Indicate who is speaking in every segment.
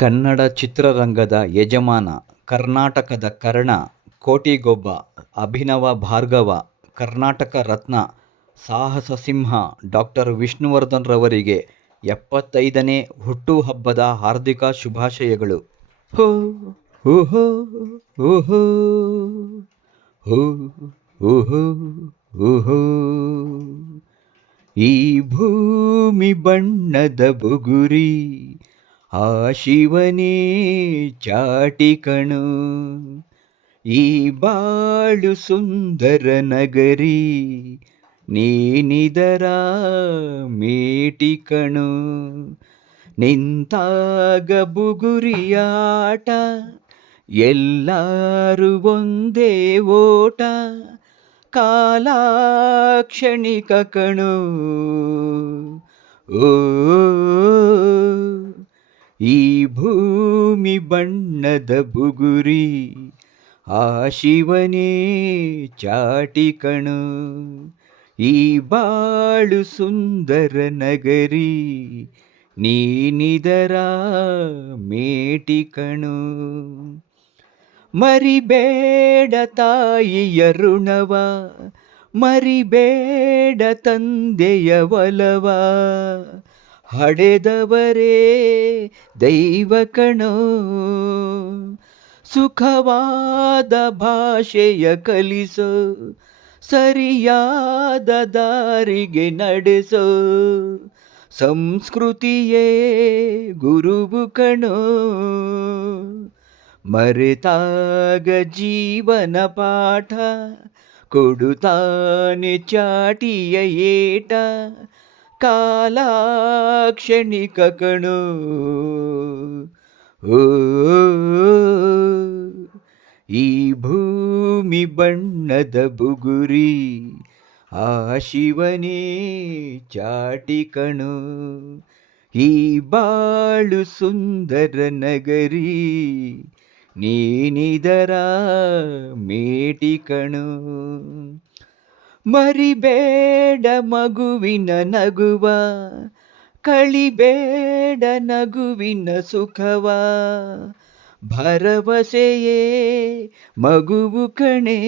Speaker 1: ಕನ್ನಡ ಚಿತ್ರರಂಗದ ಯಜಮಾನ, ಕರ್ನಾಟಕದ ಕರ್ಣ, ಕೋಟಿಗೊಬ್ಬ, ಅಭಿನವ ಭಾರ್ಗವ, ಕರ್ನಾಟಕ ರತ್ನ, ಸಾಹಸ ಸಿಂಹ, ಡಾಕ್ಟರ್ ವಿಷ್ಣುವರ್ಧನ್ರವರಿಗೆ ಎಪ್ಪತ್ತೈದನೇ ಹುಟ್ಟುಹಬ್ಬದ ಹಾರ್ದಿಕ ಶುಭಾಶಯಗಳು. ಹೋ ಹೋ. ಈ ಭೂಮಿ ಬಣ್ಣದ ಬುಗುರಿ ಆ ಶಿವನೇ ಚಾಟಿಕಣು ಈ ಬಾಳು ಸುಂದರ ನಗರಿ ನೀನಿದರ ಮೇಟಿ ಕಣು. ನಿಂತಾಗ ಬುಗುರಿಯಾಟ, ಎಲ್ಲರೂ ಒಂದೇ ಓಟ. ಕಾಲ ಕ್ಷಣಿಕ ಕಣು. ಓ ಈ ಭೂಮಿ ಬಣ್ಣದ ಬುಗುರಿ, ಆ ಶಿವನೇ ಚಾಟಿ ಈ ಬಾಳು ಸುಂದರ ನಗರಿ ನೀನಿದರ ಮೇಟಿ ಕಣು. ಮರಿಬೇಡ ತಾಯಿಯ ಮರಿಬೇಡ ತಂದೆಯ ಒಲವ ಹಡೆದವರೇ ದೈವ ಕಣೋ. ಸುಖವಾದ ಭಾಷೆಯ ಕಲಿಸೋ, ಸರಿಯಾದ ದಾರಿಗೆ ನಡೆಸೋ, ಸಂಸ್ಕೃತಿಯೇ ಗುರುವು ಕಣೋ. ಮರೆತಾಗ ಜೀವನ ಪಾಠ, ಕೊಡುತ್ತಾನೆ ಚಾಟಿಯ ಏಟ ಕಾಲ ಕ್ಷಣಿಕ ಕಣೋ ಈ ಭೂಮಿ ಬಣ್ಣದ ಬುಗುರಿ, ಆ ಶಿವನೇ ಚಾಟಿ ಕಣು. ಈ ಬಾಳು ಸುಂದರ ನಗರಿ, ನೀನಿದರ ಮೇಟಿ ಕಣು. ಮರಿಬೇಡ ಮಗುವಿನ ನಗುವ, ಕಳಿಬೇಡ ನಗುವಿನ ಸುಖವ. ಭರವಸೆಯೇ ಮಗುವು ಕಣೇ,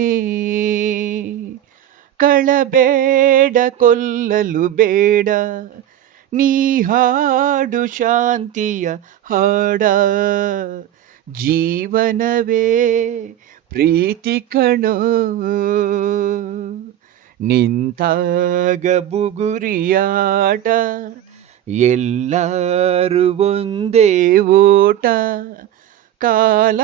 Speaker 1: ಕಳಬೇಡ ಕೊಲ್ಲಲು ಬೇಡ. ನೀ ಹಾಡು ಶಾಂತಿಯ ಹಾಡ, ಜೀವನವೇ ಪ್ರೀತಿ ಕಣೋ. ನಿಂತಾಗ ಬುಗುರಿಯಾಟ ಎಲ್ಲರೂ ಒಂದೇ ಓಟ ಕಾಲ